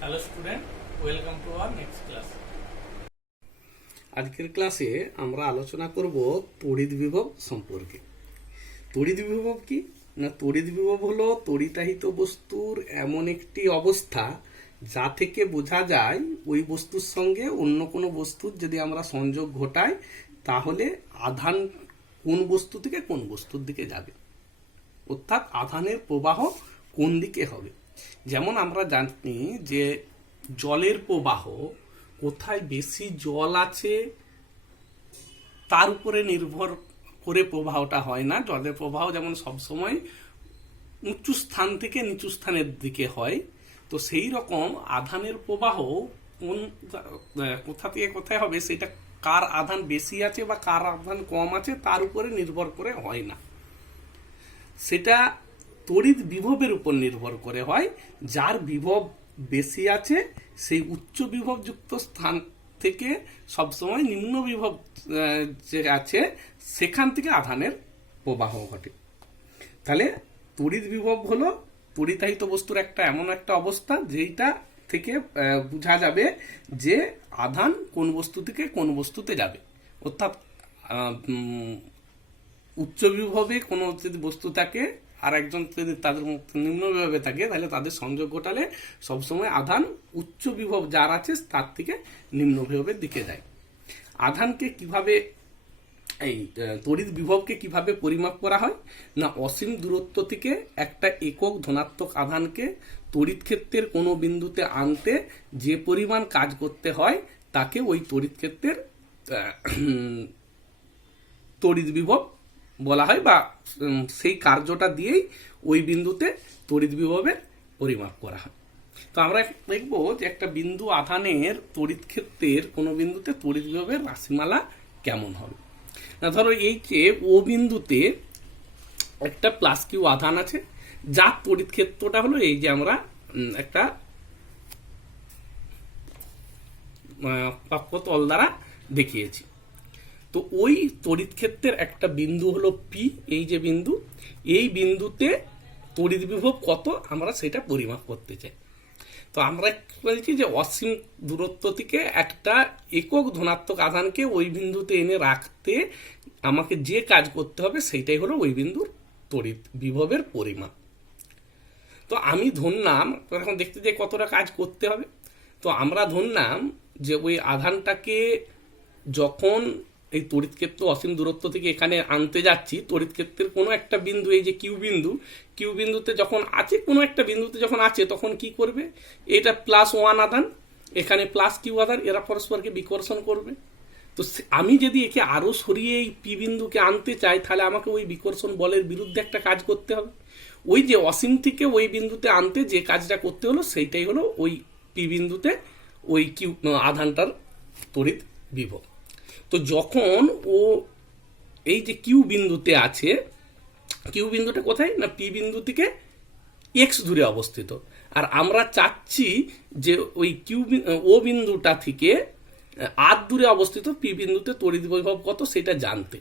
Hello student, welcome to our next class. আজকের ক্লাসে আমরা আলোচনা করব তড়িৎ বিভব সম্পর্কে। তড়িৎ বিভব কি না, তড়িৎ বিভব হলো তড়িতাহিত বস্তুর এমন একটি অবস্থা যা থেকে বোঝা যায় ওই বস্তুর সঙ্গে অন্য কোনো বস্তুর যদি আমরা সংযোগ ঘটাই তাহলে আধান কোন বস্তু থেকে কোন বস্তুর দিকে যাবে, অর্থাৎ আধানের প্রবাহ কোন দিকে হবে। যেমন আমরা জানি যে জলের প্রবাহ কোথায় বেশি জল আছে তার উপরে নির্ভর করে প্রবাহটা হয় না। জলের প্রবাহ যেমন সবসময় উঁচু স্থান থেকে নিচু স্থানের দিকে হয়, তো সেই রকম আধানের প্রবাহ কোন কোথা থেকে কোথায় হবে সেটা কার আধান বেশি আছে বা কার আধান কম আছে তার উপরে নির্ভর করে হয় না, সেটা তড়িৎ বিভবের উপর নির্ভর করে হয়। যার বিভব বেশি আছে সেই উচ্চ বিভবযুক্ত স্থান থেকে সবসময় নিম্ন বিভব যে আছে সেখান থেকে আধানের প্রবাহ ঘটে। তাহলে তড়িৎ বিভব হলো তড়িতাহিত বস্তুর একটা এমন একটা অবস্থা যেটা থেকে বোঝা যাবে যে আধান কোন বস্তু থেকে কোন বস্তুতে যাবে। অর্থাৎ উচ্চ বিভবে কোনো যদি বস্তু থাকে আর একজন যদি তাদের নিম্ন বিভবে থাকে তাহলে তাদের সংযোগ ঘটালে সবসময় আধান উচ্চ বিভব যার আছে তার থেকে নিম্ন বিভবের দিকে যায়। আধানকে কিভাবে এই তড়িৎ বিভবকে কিভাবে পরিমাপ করা হয় না, অসীম দূরত্ব থেকে একটা একক ধনাত্মক আধানকে তড়িৎ ক্ষেত্রের কোনো বিন্দুতে আনতে যে পরিমাণ কাজ করতে হয় তাকে ওই তড়িৎ ক্ষেত্রের তড়িৎ বিভব বলা হয়, বা সেই কার্যটা দিয়েই ওই বিন্দুতে তড়িৎ বিভবের পরিমাপ করা হয়। তো আমরা দেখবো যে একটা বিন্দু আধানের তড়িৎ ক্ষেত্রের কোনো বিন্দুতে তড়িৎ বিভবের রাশিমালা কেমন হবে। না ধরো এই যে ও বিন্দুতে একটা প্লাস কিউ আধান আছে যার তড়িৎ ক্ষেত্রটা হলো এই যে আমরা একটা পাক্যতল দ্বারা দেখিয়েছি। তো ওই তড়িৎ ক্ষেত্রের একটা বিন্দু হলো পি, এই যে বিন্দু, এই বিন্দুতে তড়িৎ বিভব কত আমরা সেটা পরিমাপ করতে চাই। তো আমরা বলছি যে অসীম দূরত্ব থেকে একটা একক ধনাত্মক আধানকে ওই বিন্দুতে এনে রাখতে আমাকে যে কাজ করতে হবে সেইটাই হলো ওই বিন্দুর তড়িৎ বিভবের পরিমাপ। তো আমি ধরলাম এখন দেখতে যাই কতটা কাজ করতে হবে। তো আমরা ধরলাম যে ওই আধানটাকে যখন এই তড়িৎ ক্ষেত্র অসীম দূরত্ব থেকে এখানে আনতে যাচ্ছি, তড়িৎ ক্ষেত্রের কোনো একটা বিন্দু এই যে কিউ বিন্দুতে যখন আছে, কোনো একটা বিন্দুতে যখন আছে তখন কি করবে, এটা +1 আধান, এখানে +q আধান, এরা পরস্পরকে বিকর্ষণ করবে। তো আমি যদি একে আরো সরিয়ে এই পি বিন্দুকে আনতে চাই তাহলে আমাকে ওই বিকর্ষণ বলের বিরুদ্ধে একটা কাজ করতে হবে। ওই যে অসীম থেকে ওই বিন্দুতে আনতে যে কাজটা করতে হলো সেইটাই হলো ওই পি বিন্দুতে ওই কিউ আধানটার তড়িৎ বিভব। তো যখন ও এই যে কিউ বিন্দুতে আছে, কিউ বিন্দুটা কোথায় না পি বিন্দু থেকে এক্স দূরে অবস্থিত, আর আমরা চাচ্ছি যে ওই ও বিন্দুটা থেকে আর দূরে অবস্থিত পি বিন্দুতে তড়িৎ বিভব কত সেটা জানতে।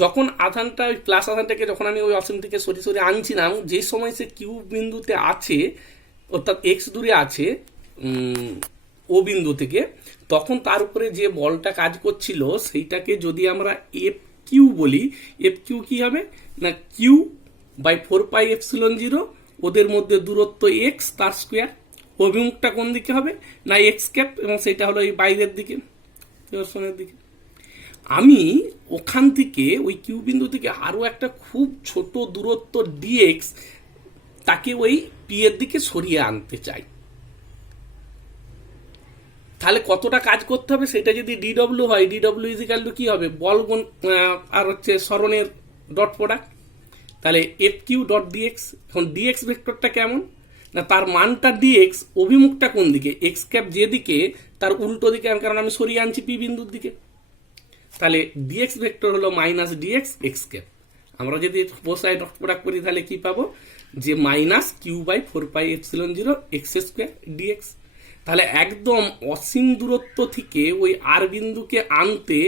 যখন আধানটা ওই প্লাস আধানটাকে যখন আমি ওই অসীম থেকে সরিয়ে সরিয়ে আনছিলাম, যে সময় সে কিউ বিন্দুতে আছে অর্থাৎ এক্স দূরে আছে ও বিন্দু থেকে, তখন তার উপরে যে বলটা কাজ করছিল সেইটাকে যদি আমরা এফ কিউ বলি, এফ কিউ কি হবে না Q/4πε0, ওদের মধ্যে দূরত্ব এক্স তার স্কোয়ার, অভিমুখটা কোন দিকে হবে না এক্স ক্যাপ, এবং সেটা হলো এই বাইরের দিকে দিকে। আমি ওখান থেকে ওই কিউ বিন্দু থেকে আরো একটা খুব ছোট দূরত্ব ডিএক্স তাকে ওই পি এর দিকে সরিয়ে আনতে চাই, তাহলে কতটা কাজ করতে হবে সেটা যদি ডিডব্লিউ হয়, ডিডব্লিউ ইজিক্যাল টু কি হবে বল গুণ আর হচ্ছে সরণের ডট প্রোডাক্ট, তাহলে এফ কিউ ডট ডিএক্স। এখন ডিএক্স ভেক্টরটা কেমন না, তার মানটা ডিএক্স, অভিমুখটা কোন দিকে এক্স ক্যাপ যেদিকে তার উল্টো দিকে, কারণ আমি সরিয়ে আনছি পি বিন্দুর দিকে, তাহলে ডিএক্স ভেক্টর হলো -dx এক্স ক্যাপ। আমরা যদি বসাই ডট প্রোডাক্ট করি তাহলে কি পাবো যে -Q/4πε0 x² dx। তাহলে একদম অসীম দূরত্ব থেকে ওই আর বিন্দুকে আনতে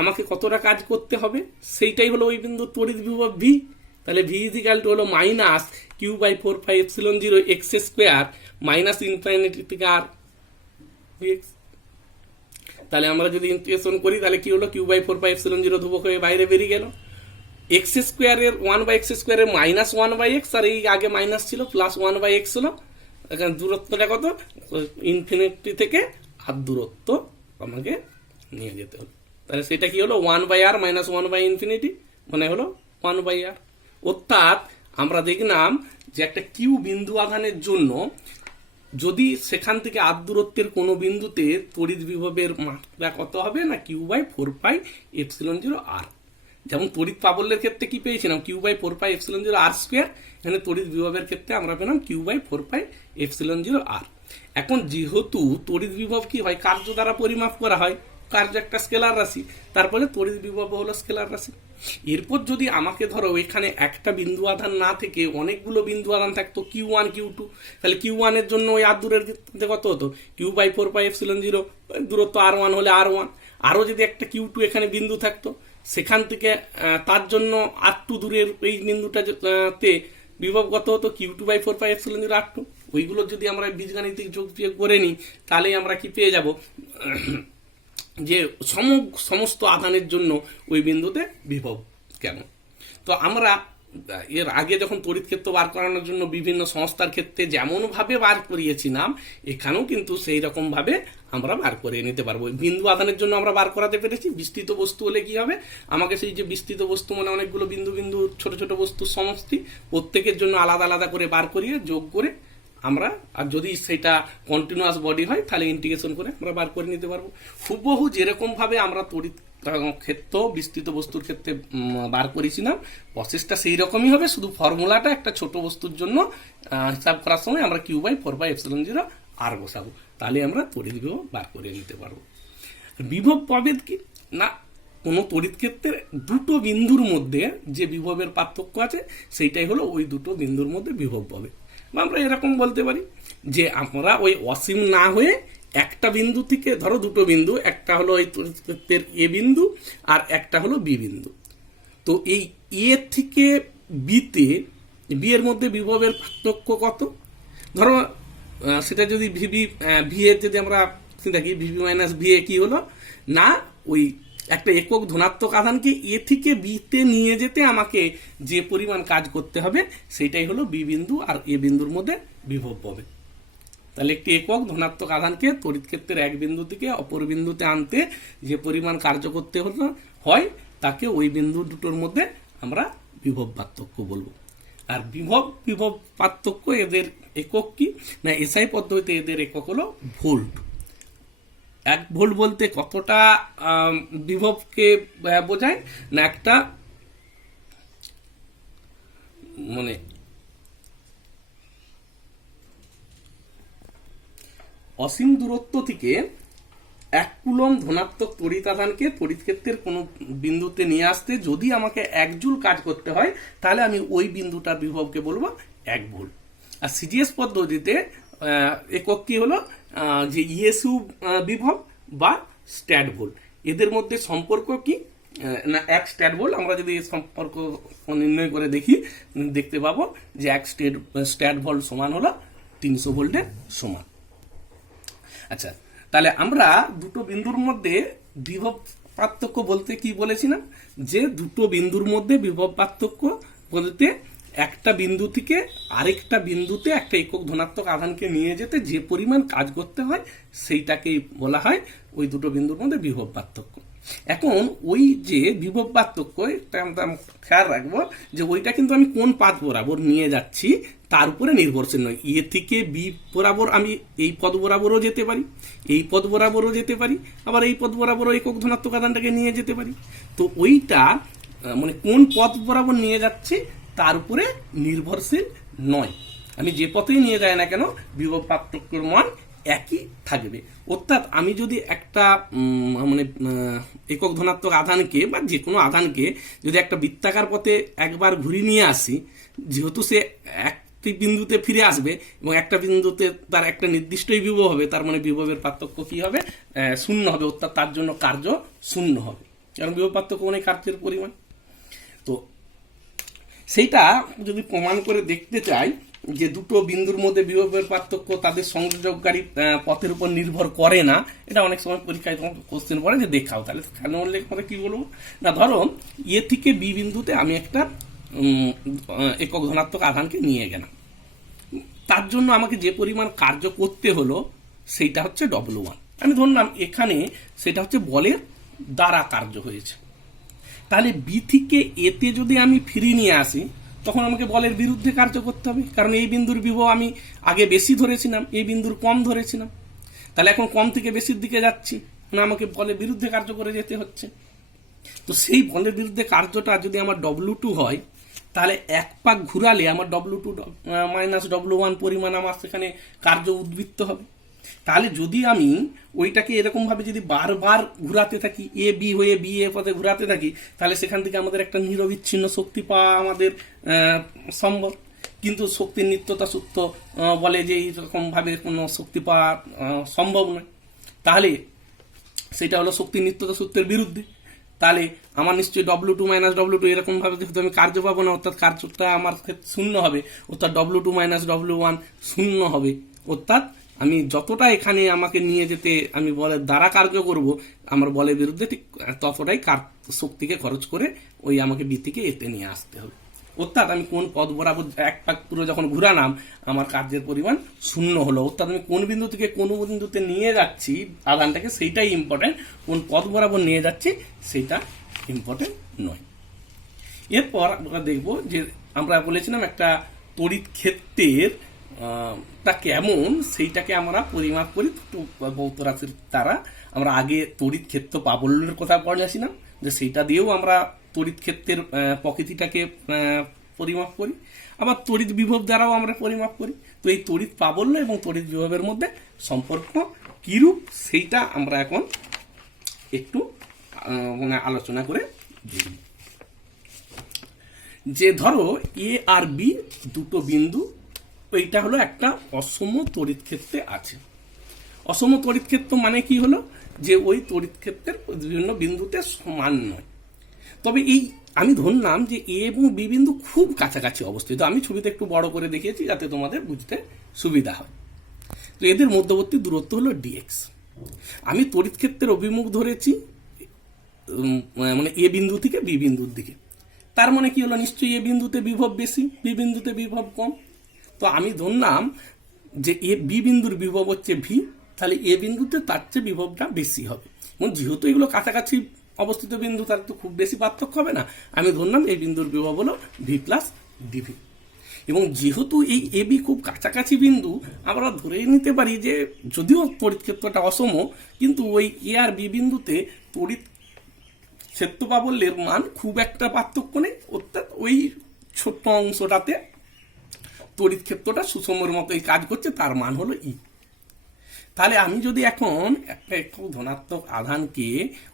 আমাকে কতটা কাজ করতে হবে সেইটাই হলো ওই বিন্দু তড়িৎ বিভব ভি। তাহলে ভি ইজিক্যাল টু হলো Q by 4πε0 X square minus infinity থেকে আর ভিএক্স। তাহলে আমরা যদি ইন্টিগ্রেশন করি তাহলে কি হলো, কিউ বাই 4πε0 ধ্রুবক হয়ে বাইরে বেরিয়ে গেল, এক্স স্কোয়ারের 1/x স্কোয়ারের মাইনাস 1/x, আর এই আগে মাইনাস ছিল প্লাস 1/x হলো। এখানে দূরত্বটা কত, ইনফিনিটি থেকে আর দূরত্ব আমাকে নিয়ে যেতে হলো। তাহলে সেটা কি হলো 1/r মাইনাস 1/∞, মানে হলো 1/r। অর্থাৎ আমরা দেখলাম যে একটা কিউ বিন্দু আধানের জন্য যদি সেখান থেকে আর দূরত্বের কোনো বিন্দুতে তড়িৎ বিভবের মাত্রা কত হবে না, কিউ বাই 4πε0r। যেমন তড়িৎ প্রাবল্যের ক্ষেত্রে কি পেয়েছিলাম, কিউ বাই 4πε0r স্কোয়ার, এখানে তড়িৎ বিভবের ক্ষেত্রে আমরা পেলাম কিউ বাই 4πε0r। এখন যেহেতু তড়িৎ বিভব কি হয়, কার্য দ্বারা পরিমাপ করা হয়, কার্য একটা স্কেলার রাশি, তারপরে তড়িৎ বিভব হলো স্কেলার রাশি। এরপর যদি আমাকে ধরো এখানে একটা বিন্দু আধান না থেকে অনেকগুলো বিন্দু আধান থাকতো Q1 Q2, তাহলে Q1 এর জন্য ওই আর দূরের ক্ষেত্রে কত হতো, কিউ বাই 4πε0, দূরত্ব R1 হলে R1। আরও যদি একটা Q2 এখানে বিন্দু থাকতো, সেখান থেকে তার জন্য R2 দূরের এই বিন্দুটা তে বিভব কত হতো, Q2 বাই 4πε0 R2। ওইগুলো যদি আমরা বীজগাণিতিক যোগ বিয়োগ করে নিই তাহলেই আমরা কি পেয়ে যাব, যে সমস্ত আধানের জন্য ওই বিন্দুতে বিভব কেন। তো আমরা এর আগে যখন তড়িৎ ক্ষেত্র বার করানোর জন্য বিভিন্ন সংস্থার ক্ষেত্রে যেমনভাবে বার করিয়েছিলাম, এখানেও কিন্তু সেই রকমভাবে আমরা বার করে নিতে পারবো। বিন্দু আধানের জন্য আমরা বার করাতে পেরেছি। বিস্তৃত বস্তু হলে কি হবে, আমাকে সেই যে বিস্তৃত বস্তু মানে অনেকগুলো বিন্দু বিন্দু ছোট ছোট বস্তুর সমষ্টি, প্রত্যেকের জন্য আলাদা আলাদা করে বার করিয়ে যোগ করে আমরা, আর যদি সেটা কন্টিনিউয়াস বডি হয় তাহলে ইন্টিগ্রেশন করে আমরা বার করে নিতে পারবো। হুবহু যেরকম ভাবে আমরা তড়িৎ ক্ষেত্র বিস্তৃত বস্তুর ক্ষেত্রে বার করেছিলাম, প্রসেসটা সেই রকমই হবে, শুধু ফর্মুলাটা একটা ছোট বস্তুর জন্য হিসাব করার সময় আমরা কিউ বাই 4πε0 আর বসাবো, তাহলে আমরা তড়িৎ বিভব বার করে নিতে পারবো। বিভব প্রভেদ কি না, কোনো তড়িৎ ক্ষেত্রের দুটো বিন্দুর মধ্যে যে বিভবের পার্থক্য আছে সেইটাই হলো ওই দুটো বিন্দুর মধ্যে বিভব প্রভেদ। আমরা এরকম বলতে পারি যে আমরা ওই অসীম না হয়ে একটা বিন্দু থেকে, ধরো দুটো বিন্দু, একটা হলো এই তড়িৎ ক্ষেত্রের এ বিন্দু আর একটা হলো বি বিন্দু। তো এই এ থেকে বিতে, বি এর মধ্যে বিভবের পার্থক্য কত, ধরো সেটা যদি ভি এর যদি আমরা দেখি, ভিভি মাইনাস ভি এ কি হলো না, ওই একটা একক ধনাত্মক আধানকে এ থেকে বিতে নিয়ে যেতে আমাকে যে পরিমাণ কাজ করতে হবে সেইটাই হলো বি বিন্দু আর এ বিন্দুর মধ্যে বিভব পাবে। তাহলে একটি একক ধনাত্মক আধানকে তড়িৎ ক্ষেত্রের এক বিন্দু থেকে অপর বিন্দুতে আনতে যে পরিমাণ কার্য করতে হয় তাকে ওই বিন্দু দুটোর মধ্যে আমরা বিভব পার্থক্য বলবো। আর বিভব পার্থক্য এদের একক কি না, এসআই পদ্ধতিতে এদের একক হলো ভোল্ট। 1 ভোল্ট বলতে কতটা বিভবকে বোঝায় না, একটা মানে অসীম দূরত্ব থেকে 1 কুলম্ব ধনাত্মক তড়িৎ আধানকে তড়িৎ ক্ষেত্রের কোনো বিন্দুতে নিয়ে আসতে যদি আমাকে 1 জুল কাজ করতে হয়, তাহলে আমি ওই বিন্দুটার বিভবকে বলবো 1 ভোল্ট। আর সিজিএস পদ্ধতিতে একক কি হলো, যে ইএসইউ বিভব বা স্ট্যাট ভোল্ট, এদের মধ্যে সম্পর্ক কি না, 1 স্ট্যাট ভোল্ট। আমরা যদি এই সম্পর্ক নির্ণয় করে দেখি, দেখতে পাবো যে 1 স্ট্যাট ভোল্ট সমান হলো 300 ভোল্টের সমান। আচ্ছা, তাহলে আমরা দুটো বিন্দুর মধ্যে বিভব পার্থক্য বলতে কি বলেছিলাম, যে দুটো বিন্দুর মধ্যে বিভব পার্থক্য বলতে একটা বিন্দু থেকে আরেকটা বিন্দুতে একটা একক ধনাত্মক আধানকে নিয়ে যেতে যে পরিমাণ কাজ করতে হয় সেইটাকেই বলা হয় ওই দুটো বিন্দুর মধ্যে বিভব পার্থক্য। এখন ওই যে বিভব পার্থক্য, এটা আমরা খেয়াল রাখবো যে ওইটা কিন্তু আমি কোন পাথ বরাবর নিয়ে যাচ্ছি তার উপরে নির্ভরশীল নয়। এ থেকে বি বরাবর আমি এই পথ বরাবরও যেতে পারি, এই পথ বরাবরও যেতে পারি, আবার এই পথ বরাবরও একক ধনাত্মক আধানটাকে নিয়ে যেতে পারি। তো ওইটা মানে কোন পথ বরাবর নিয়ে যাচ্ছি তার উপরে নির্ভরশীল নয়। আমি যে পথেই নিয়ে যাই না কেন বিভব পার্থক্যের মান একই থাকবে। অর্থাৎ আমি যদি একটা মানে একক ধনাত্মক আধানকে বা যে কোনো আধানকে যদি একটা বৃত্তাকার পথে একবার ঘুরিয়ে নিয়ে আসি, যেহেতু সে একটি বিন্দুতে ফিরে আসবে এবং একটা বিন্দুতে তার একটা নির্দিষ্টই বিভব হবে, তার মানে বিভবের পার্থক্য কি হবে, শূন্য হবে। অর্থাৎ তার জন্য কার্য শূন্য হবে, কারণ বিভব পার্থক্য মানে কার্যের পরিমাণ। তো সেইটা যদি প্রমাণ করে দেখতে চাই যে দুটো বিন্দুর মধ্যে বিভবের পার্থক্য তাদের সংযোগকারী পথের উপর নির্ভর করে না, এটা অনেক সময় পরীক্ষায় তোমার কোশ্চেন পড়ে যে দেখাও, তাহলে কেন উল্লেখ করে কি বলবো না, ধরো এ থেকে বি বিন্দুতে আমি একটা একক ধনাত্মক আধানকে নিয়ে গেলাম, তার জন্য আমাকে যে পরিমাণ কার্য করতে হলো সেইটা হচ্ছে W1। আমি ধরলাম এখানে সেটা হচ্ছে বলের দ্বারা কার্য হয়েছে, তাহলে বি থেকে এতে যদি আমি ফিরিয়ে নিয়ে আসি তখন আমাকে বলের বিরুদ্ধে কার্য করতে হবে, কারণ এই বিন্দুর বিভব আমি আগে বেশি ধরেছিলাম, এই বিন্দুর কম ধরেছিলাম, তাহলে এখন কম থেকে বেশির দিকে যাচ্ছি, না আমাকে বলের বিরুদ্ধে কার্য করে যেতে হচ্ছে। তো সেই বলের বিরুদ্ধে কার্যটা যদি আমার W2 হয়, তাহলে এক পাক ঘুরালে আমার W2 মাইনাস W1 পরিমাণ আমার সেখানে কার্য উদ্বৃত্ত হবে। তাহলে যদি আমি ওইটাকে এরকম ভাবে যদি বারবার ঘুরাতে থাকি, এ বি হয়ে বি এ পথে ঘুরাতে থাকি, তাহলে সেখান থেকে আমাদের একটা নিরবিচ্ছিন্ন শক্তি পাওয়া আমাদের সম্ভব। কিন্তু শক্তির নিত্যতা সূত্র বলে যে এইরকম ভাবে কোনো শক্তি পাওয়া সম্ভব নয়, তাহলে সেটা হলো শক্তির নিত্যতা সূত্রের বিরুদ্ধে। তাহলে আমার নিশ্চয়ই W2 মাইনাস W2 এরকম ভাবে যেহেতু আমি কার্য পাবো না, অর্থাৎ কার্যটা আমার ক্ষেত্রে শূন্য হবে, অর্থাৎ W2 মাইনাস W1 শূন্য হবে, অর্থাৎ আমি যতটা এখানে আমাকে নিয়ে যেতে আমি বলের দ্বারা কার্য করব, আমার বলের বিরুদ্ধে ঠিক ততটাই শক্তিকে খরচ করে ওই আমাকে বি থেকে এতে নিয়ে আসতে হবে। অর্থাৎ আমি কোন পথ বরাবর এক পাক পুরো যখন ঘুরালাম আমার কার্যের পরিমাণ শূন্য হলো, অর্থাৎ আমি কোন বিন্দু থেকে কোন বিন্দুতে নিয়ে যাচ্ছি আধানটাকে সেইটাই ইম্পর্টেন্ট, কোন পথ বরাবর নিয়ে যাচ্ছি সেইটা ইম্পর্টেন্ট নয়। এরপর আমরা দেখব যে আমরা বলেছিলাম একটা তড়িৎ ক্ষেত্রের তা কেমন সেইটাকে আমরা পরিমাপ করি ভৌত রাশির দ্বারা। আমরা আগে তড়িৎ ক্ষেত্র প্রাবল্যের কথা পড়েছিলাম, যে সেইটা দিয়েও আমরা তড়িৎ ক্ষেত্রের প্রকৃতিটাকে পরিমাপ করি, আবার তড়িৎ বিভব দ্বারাও আমরা পরিমাপ করি। তো এই তড়িৎ প্রাবল্য এবং তড়িৎ বিভবের মধ্যে সম্পর্ক কিরূপ সেইটা আমরা এখন একটু আলোচনা করে দেখব। যে ধরো এ আর বি দুটো বিন্দু, এইটা হলো একটা অসম তড়িৎ ক্ষেত্রে আছে। অসম তড়িৎ ক্ষেত্র মানে কি হলো, যে ওই তড়িৎ ক্ষেত্রের বিভিন্ন বিন্দুতে সমান নয়। তবে এই আমি ধরলাম যে এ এবং বি বিন্দু খুব কাছাকাছি অবস্থিত, আমি ছবিতে একটু বড় করে দেখিয়েছি যাতে তোমাদের বুঝতে সুবিধা হয়। তো এদের মধ্যবর্তী দূরত্ব হলো dx। আমি তড়িৎ ক্ষেত্রের অভিমুখ ধরেছি মানে এ বিন্দু থেকে বি বিন্দুর দিকে, তার মানে কি হলো, নিশ্চয়ই এ বিন্দুতে বিভব বেশি, বি বিন্দুতে বিভব কম। তো আমি ধরলাম যে এ বি বিন্দুর বিভব হচ্ছে ভি, তাহলে এ বিন্দুতে তার চেয়ে বিভবটা বেশি হবে। এবং যেহেতু এগুলো কাছাকাছি অবস্থিত বিন্দু, তার তো খুব বেশি পার্থক্য হবে না, আমি ধরলাম এই বিন্দুর বিভব হলো ভি প্লাস ডিভি। এবং যেহেতু এই এ বি খুব কাছাকাছি বিন্দু, আমরা ধরে নিতে পারি যে যদিও তড়িৎ ক্ষেত্রটা অসম, কিন্তু ওই এ আর বি বিন্দুতে তড়িৎ ক্ষেত্র প্রাবল্যের মান খুব একটা পার্থক্য নেই, অর্থাৎ ওই ছোট্ট অংশটাতে তড়িৎ ক্ষেত্রটা সুষমের মতোই কাজ করছে, তার মান হলো ই। তাহলে আমি যদি এখন একটা একটু ধনাত্মক আধানকে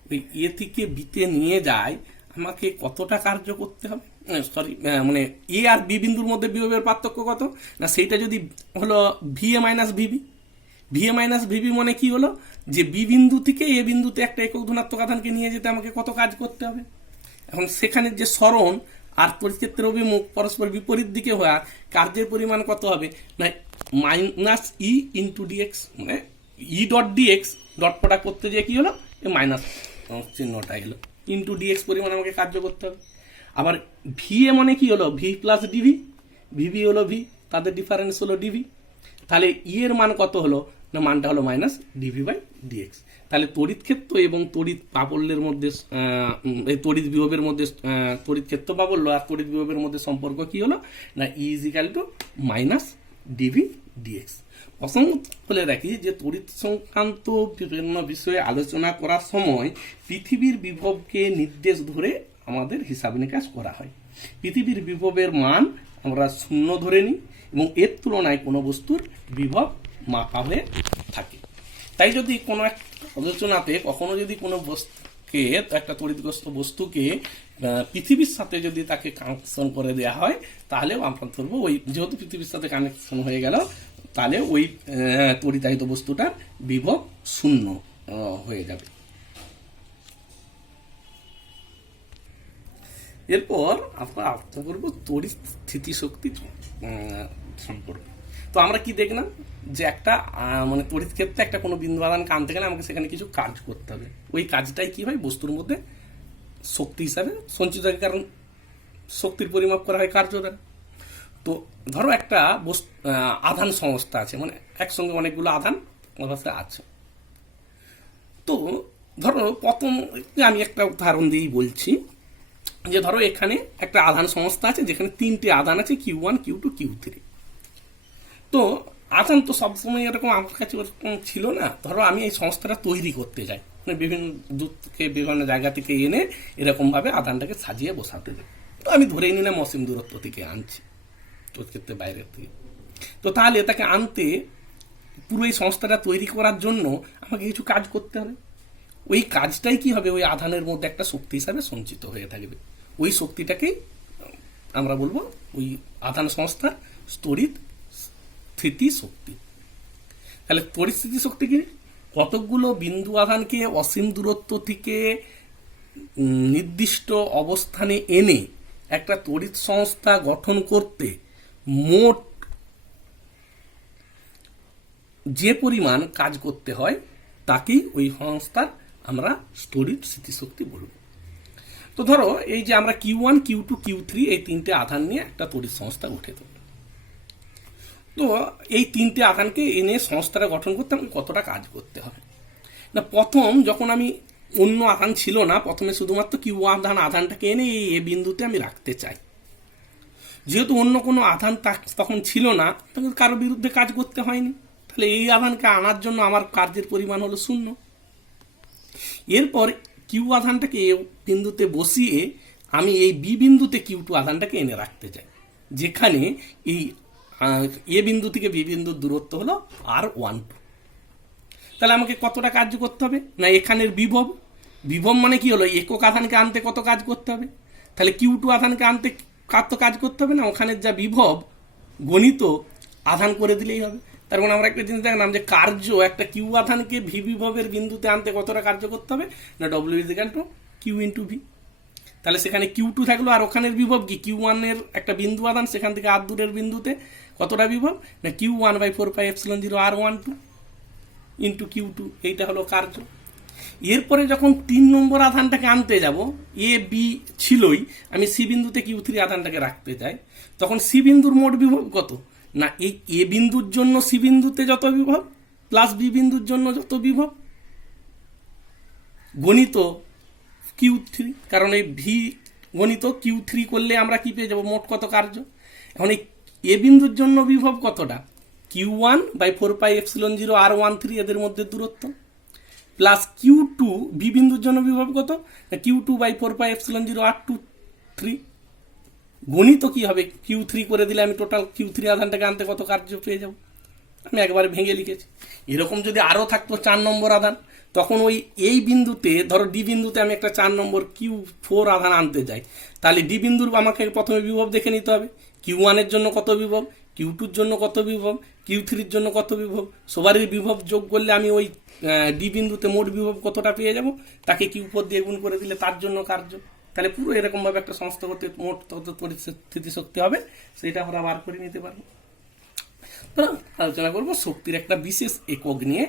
ওই এ থেকে বিতে নিয়ে যাই, আমাকে কতটা কার্য করতে হবে, সরি মানে এ আর বি বিন্দুর মধ্যে বিভবের পার্থক্য কত না, সেইটা যদি হলো V A minus VB. V A minus VB মানে কি হলো, যে বি বিন্দু থেকে এ বিন্দুতে একটা একক ধনাত্মক আধানকে নিয়ে যেতে আমাকে কত কাজ করতে হবে। এখন সেখানে যে সরণ আর তড়িৎ ক্ষেত্রের অভিমুখ পরস্পর বিপরীত দিকে হওয়ার কার্যের পরিমাণ কত হবে না, মাইনাস ই ইন্টু ডিএক্স, মানে e dot dx dot product করতে গিয়ে কি হলো, এই মাইনাস চিহ্নটা এলো, ইন্টু ডিএক্স পরিমাণ আমাকে কার্য করতে হবে। আবার ভি এ মানে কি হলো, ভি প্লাস ডিভি, ভিভি হলো ভি, তাদের ডিফারেন্স হলো ডিভি। তাহলে ই এর মান কত হলো না, মানটা হলো মাইনাস ডিভি বাই ডিএক্স। তাহলে তড়িৎ ক্ষেত্র এবং তড়িৎ প্রাবল্যের মধ্যে তড়িৎ বিভবের মধ্যে তড়িৎ ক্ষেত্র প্রাবল্য আর তড়িৎ বিভবের মধ্যে সম্পর্ক কি হলো না, E is equal to minus D V D X. প্রসঙ্গ বলে রাখি যে তড়িৎ সংক্রান্ত বিভিন্ন বিষয়ে আলোচনা করার সময় পৃথিবীর বিভবকে নির্দেশ ধরে আমাদের হিসাব নিকাশ করা হয়। পৃথিবীর বিভবের মান আমরা শূন্য ধরে নিই এবং এর তুলনায় কোনো বস্তুর বিভব মাপা হয়ে থাকে। তাই যদি কোনো এক আলোচনাতে কখনো যদি কোনো বস্তুকে, একটা তড়িৎগ্রস্ত বস্তুকে পৃথিবীর সাথে যদি তাকে কানেকশন করে দেওয়া হয়, তাহলেও আমরা ধরবো ওই যেহেতু পৃথিবীর সাথে কানেকশন হয়ে গেল, তাহলে ওই তড়িতাহিত বস্তুটার বিভব শূন্য হয়ে যাবে। এরপর আমরা আলোচনা করবো তড়িৎ স্থিতিশক্তি সম্পর্কে। তো আমরা কি দেখলাম যে একটা মানে তড়িৎ ক্ষেত্রে একটা কোনো বিন্দু আধানকে আনতে গেলে আমাকে সেখানে কিছু কাজ করতে হবে। ওই কাজটাই কি হয়, বস্তুর মধ্যে শক্তি হিসাবে সঞ্চিত হয়, কারণ শক্তির পরিমাপ করা হয় কার্য দ্বারা। তো ধরো একটা আধান সংস্থা আছে, মানে একসঙ্গে অনেকগুলো আধান অবস্থায় আছে। তো ধরো প্রথম আমি একটা উদাহরণ দিয়েই বলছি, যে ধরো এখানে একটা আধান সংস্থা আছে যেখানে 3টে আধান আছে, Q1, Q2, Q3। তো আধান তো সবসময় এরকম আমার কাছে ওরকম ছিল না। ধরো আমি এই সংস্থাটা তৈরি করতে যাই, মানে বিভিন্ন দূর থেকে বিভিন্ন জায়গা থেকে এনে এরকম ভাবে আধানটাকে সাজিয়ে বসাতে যাই। তো আমি ধরেই নিলাম অসীম দূরত্ব থেকে আনছি, তোর ক্ষেত্রে বাইরের থেকে। তো তাহলে এটাকে আনতে পুরো এই সংস্থাটা তৈরি করার জন্য আমাকে কিছু কাজ করতে হবে। ওই কাজটাই কি হবে, ওই আধানের মধ্যে একটা শক্তি হিসাবে সঞ্চিত হয়ে থাকবে। ওই শক্তিটাকেই আমরা বলবো ওই আধান সংস্থার তড়িৎ স্থিতি শক্তি। তাহলে তড়িৎ স্থিতি শক্তি কি, কতকগুলো বিন্দু আধানকে অসীম দূরত্ব থেকে নির্দিষ্ট অবস্থানে এনে একটা তড়িৎ সংস্থা গঠন করতে মোট যে পরিমাণ কাজ করতে হয় তাকেই ওই সংস্থার আমরা তড়িৎ স্থিতিশক্তি বলব। তো ধরো এই যে আমরা Q1, Q2, Q3 এই 3টে আধান নিয়ে একটা তড়িৎ সংস্থা উঠে দেব। তো এই 3টে আধানকে এনে সংস্থাটা গঠন করতে আমাকে কতটা কাজ করতে হবে না, প্রথম যখন আমি অন্য আধান ছিল না, প্রথমে শুধুমাত্র Q1 আধানটাকে এনে এই বিন্দুতে আমি রাখতে চাই। যেহেতু অন্য কোনো আধান তখন ছিল না, তখন কারো বিরুদ্ধে কাজ করতে হয়নি, তাহলে এই আধানকে আনার জন্য আমার কার্যের পরিমাণ হলো 0। এরপর কিউ আধানটাকে এ বিন্দুতে বসিয়ে আমি এই বি বিন্দুতে Q2 আধানটাকে এনে রাখতে চাই, যেখানে এই এ বিন্দু থেকে বি বিন্দুর দূরত্ব হলো R12। তাহলে আমাকে কতটা কাজ করতে হবে না, এখানের বিভব মানে কি হলো, একক আধানকে আনতে কত কাজ করতে হবে, তাহলে Q2 আধানকে আনতে কত কাজ করতে হবে না, ওখানের যা বিভব গণিত আধান করে দিলেই হবে। তার মানে আমরা একটা জিনিস দেখলাম যে কার্য একটা কিউ আধানকে ভি বিভবের বিন্দুতে আনতে কতটা কার্য করতে হবে না, W=Q×V। তাহলে সেখানে Q2 থাকলো, আর ওখানের বিভব কি, Q1 এর একটা বিন্দু আধান, সেখান থেকে আর দূরের বিন্দুতে কতটা বিভব না, Q1/4πε0R12 ইন্টু Q2। এইটা হলো কার্য। এরপরে যখন 3 নম্বর আধানটাকে আনতে যাব, এ বি ছিলই, আমি সি বিন্দুতে Q3 আধানটাকে রাখতে চাই, তখন সি বিন্দুর মোট বিভব কত না, এই এ বিন্দুর জন্য সি বিন্দুতে যত বিভব প্লাস বি বিন্দুর জন্য যত বিভব গণিত Q3, কারণ এই ভি গণিত Q3 করলে আমরা কি পেয়ে যাব, মোট কত কার্য। এখন এই এ বিন্দুর জন্য বিভব কতটা, Q1/4πε0R13 এদের মধ্যে দূরত্ব, প্লাস Q2 বি বিন্দুর জন্য বিভব কত, Q2/4πε0R23 গণিত কি হবে, Q3 করে দিলে আমি টোটাল Q3 আধানটাকে আনতে কত কার্য পেয়ে যাব। আমি একবারে ভেঙে লিখেছি। এরকম যদি আরও থাকতো 4 নম্বর আধান, তখন ওই এই বিন্দুতে ধরো ডি বিন্দুতে আমি একটা 4 নম্বর Q4 আধান আনতে যাই, তাহলে ডি বিন্দুর আমাকে প্রথমে বিভব দেখে নিতে হবে, Q1 এর জন্য কত বিভব, Q2 এর জন্য কত বিভব, Q3 এর জন্য কত বিভব, সবারই বিভব যোগ করলে আমি ওই ডি বিন্দুতে মোট বিভব কতটা পেয়ে যাব, তাকে Q4 দিয়ে গুণ করে দিলে তার জন্য কার্য। তাহলে পুরো এরকমভাবে একটা সংস্থা করতে মোট তত তড়িৎ স্থিতিশক্তি হবে, সেটা আমরা বার করে নিতে পারবো। আলোচনা করবো শক্তির একটা বিশেষ একক নিয়ে,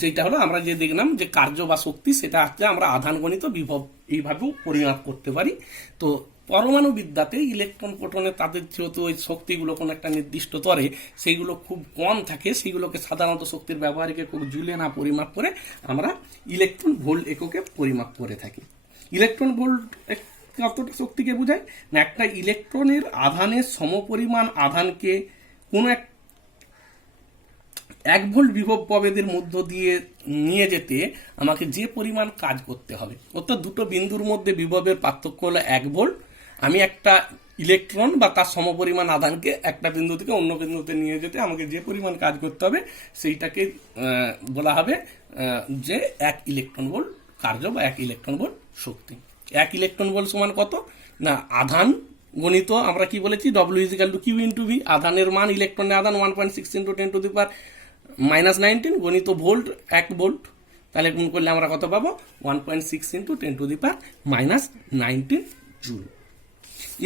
যেটা হলো আমরা যে দেখলাম যে কার্য বা শক্তি, সেটা আসলে আমরা আধান গণিত বিভব এইভাবেও পরিমাপ করতে পারি। তো পরমাণু বিদ্যাতে ইলেকট্রন প্রোটনে তাদের যেহেতু ওই শক্তিগুলো কোনো একটা নির্দিষ্ট স্তরে সেইগুলো খুব কম থাকে, সেইগুলোকে সাধারণত শক্তির ব্যবহারিকে খুব জুলে না পরিমাপ করে আমরা ইলেকট্রন ভোল্ট এককে পরিমাপ করে থাকি। ইলেকট্রন ভোল্ট কতটা শক্তিকে বোঝায় না, একটা ইলেকট্রনের আধানের সমপরিমাণ আধানকে কোনো 1 ভোল্ট বিভব প্রভেদের মধ্য দিয়ে নিয়ে যেতে আমাকে যে পরিমাণ কাজ করতে হবে, অর্থাৎ দুটো বিন্দুর মধ্যে বিভবের পার্থক্য হলো 1 ভোল্ট। আমি একটা ইলেকট্রন বা তার সমপরিমাণ আধানকে একটা বিন্দু থেকে অন্য বিন্দুতে নিয়ে যেতে আমাকে যে পরিমাণ কাজ করতে হবে সেইটাকে বলা হবে যে 1 ইলেকট্রন ভোল্ট কার্য বা 1 ইলেকট্রন ভোল্ট শক্তি। 1 ইলেকট্রন ভোল্ট সমান কত না, আধান গণিত আমরা কি বলেছি, W=Q×V। আধানের মান, ইলেকট্রনের আধান 1.6 × 10⁻⁹ গণিত ভোল্ট 1 ভোল্ট, তাহলে গুণ করলে আমরা কত পাবো 1.6 × 10⁻⁹ জুল।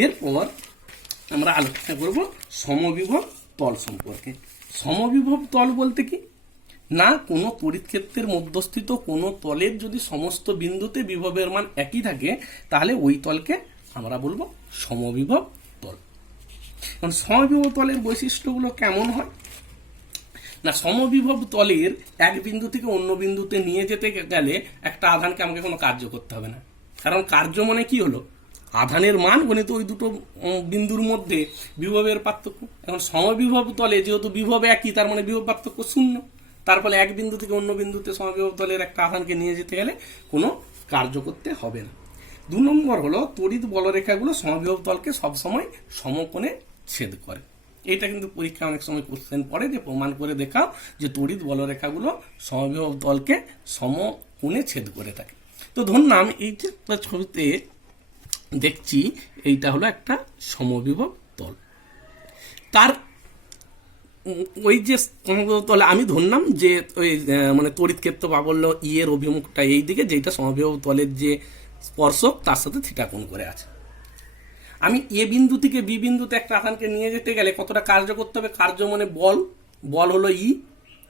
এরপর আমরা আলোচনা করব সমবিভব তল সম্পর্কে। সমবিভব তল বলতে কি না, কোনো তড়িৎ ক্ষেত্রের মধ্যস্থিত কোনো তলের যদি সমস্ত বিন্দুতে বিভবের মান একই থাকে তাহলে ওই তলকে আমরা বলবো সমবিভব তল। কারণ সমবিভব তলের বৈশিষ্ট্যগুলো কেমন হয় না, সমবিভব তলের এক বিন্দু থেকে অন্য বিন্দুতে নিয়ে যেতে গেলে একটা আধানকে আমাকে কোনো কার্য করতে হবে না। কারণ কার্য মানে কি হলো, আধানের মান গণিত ওই দুটো বিন্দুর মধ্যে বিভবের পার্থক্য। এখন সমবিভব তলে যেহেতু বিভব একই, তার মানে বিভব পার্থক্য শূন্য। তার ফলে এক বিন্দু থেকে অন্য বিন্দুতে সমবিভব তলের একটা আধানকে নিয়ে যেতে গেলে কোনো কার্য করতে হবে না। 2 নম্বর হলো তড়িৎ বলরেখাগুলো সমবিভব তলকে সবসময় সমকোণে ছেদ করে। এটা কিন্তু পরীক্ষায় অনেক সময় কোশ্চেন পড়ে যে প্রমাণ করে দেখাও যে তড়িৎ বলরেখাগুলো সমবিভব তলকে সমকোণে ছেদ করে থাকে। তো ধরলাম এই যে ছবিতে দেখছি এইটা হলো একটা সমবিভব তল। তার ওই যে সমবিভব তলে আমি ধরলাম যে ওই মানে তড়িৎ ক্ষেত্র বা বললো ই এর অভিমুখটা এই দিকে, যেটা সমবিভব তলের যে স্পর্শক তার সাথে থিটা কোণ করে আছে। আমি এ বিন্দু থেকে বি বিন্দুতে একটা আধানকে নিয়ে যেতে গেলে কতটা কার্য করতে হবে, কার্য মানে বল, বল হলো ই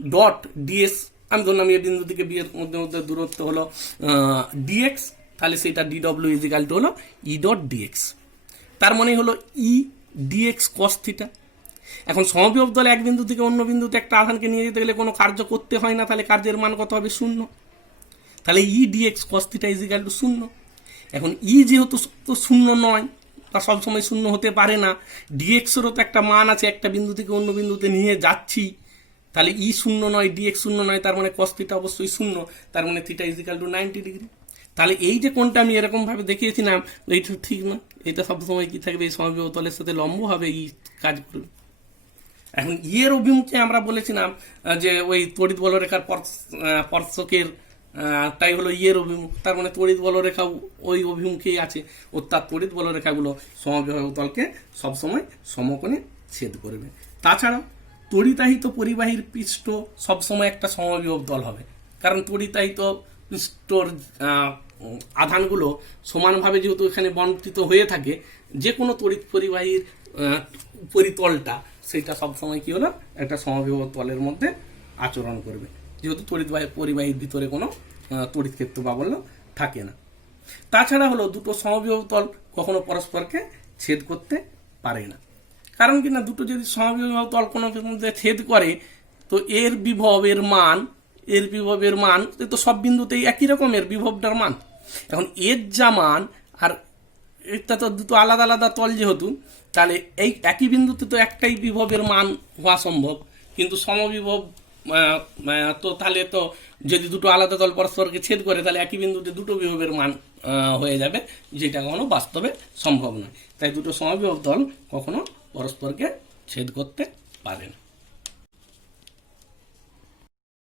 ডট ডিএক্স। আমি ধরলাম এ বিন্দু থেকে বি এর মধ্যে মধ্যে দূরত্ব হলো ডিএক্স, তাহলে সেটা ডিডব্লিউ ইজিক্যাল টু হলো ই ডট ডিএক্স। তার মানে হলো ই ডিএক্স কস থিটা। এখন সমবিভব তলে এক বিন্দু থেকে অন্য বিন্দুতে একটা আধানকে নিয়ে যেতে গেলে কোনো কার্য করতে হয় না, তাহলে কার্যের মান কত হবে, শূন্য। তাহলে E D X cos theta equal to শূন্য। এখন ই যেহেতু তো শূন্য নয় বা সবসময় শূন্য হতে পারে না, ডিএক্সেরও তো একটা মান আছে, একটা বিন্দু থেকে অন্য বিন্দুতে নিয়ে যাচ্ছি, তাহলে ই শূন্য নয় ডিএক্স শূন্য নয়, তার মানে কস থিটা অবশ্যই শূন্য, তার মানে থিটা ইজিক্যাল টু 90 ডিগ্রি। তাহলে এই যে কোণটা আমি এরকম ভাবে দেখিয়েছিলাম এইটা ঠিক না, এটা সবসময় কি থাকবে, এই সমবিভব তলের সাথে লম্ব হবে, ই কাজ করবে। এখন ইয়ের অভিমুখে আমরা বলেছিলাম যে ওই তড়িৎ বলরেখার স্পর্শকের তাই হলো ইয়ের অভিমুখ, তার মানে তড়িৎ বলরেখা ওই অভিমুখেই আছে, অর্থাৎ তড়িৎ বলরেখাগুলো সমবিভব তলকে সবসময় সমকোণে ছেদ করবে। তাছাড়া তড়িতাহিত পরিবাহীর পৃষ্ঠ সবসময় একটা সমবিভব তল হবে, কারণ তড়িতাহিত পৃষ্ঠর আধানগুলো সমানভাবে যেহেতু এখানে বন্টিত হয়ে থাকে, যে কোনো তড়িৎ পরিবাহীর উপরিতলটা সেটা সবসময় কি হলো একটা সমবিভব তলের মধ্যে আচরণ করবে, যেহেতু তড়িৎ পরিবাহীর ভিতরে কোনো তড়িৎ ক্ষেত্র বাবল্য থাকে না। তাছাড়া হলো দুটো সমবিভব তল কখনো পরস্পরকে ছেদ করতে পারে না, কারণ কি না, দুটো যদি সমবিভব তল কোনো মধ্যে ছেদ করে তো এর বিভবের মান তো সব বিন্দুতেই একই রকমের বিভবটার মান। এখন এর যা মান আর এটা তো দুটো আলাদা আলাদা তল যেহেতু, তাহলে এই একই বিন্দুতে তো একটাই বিভবের মান হওয়া সম্ভব, কিন্তু সমবিভব তো তাহলে তো যদি দুটো আলাদা তল পরস্পরকে ছেদ করে তাহলে একই বিন্দুতে দুটো বিভবের মান হয়ে যাবে, যেটা কখনো বাস্তবে সম্ভব নয়। তাই দুটো সমবিভব তল কখনো পরস্পরকে ছেদ করতে পারে না।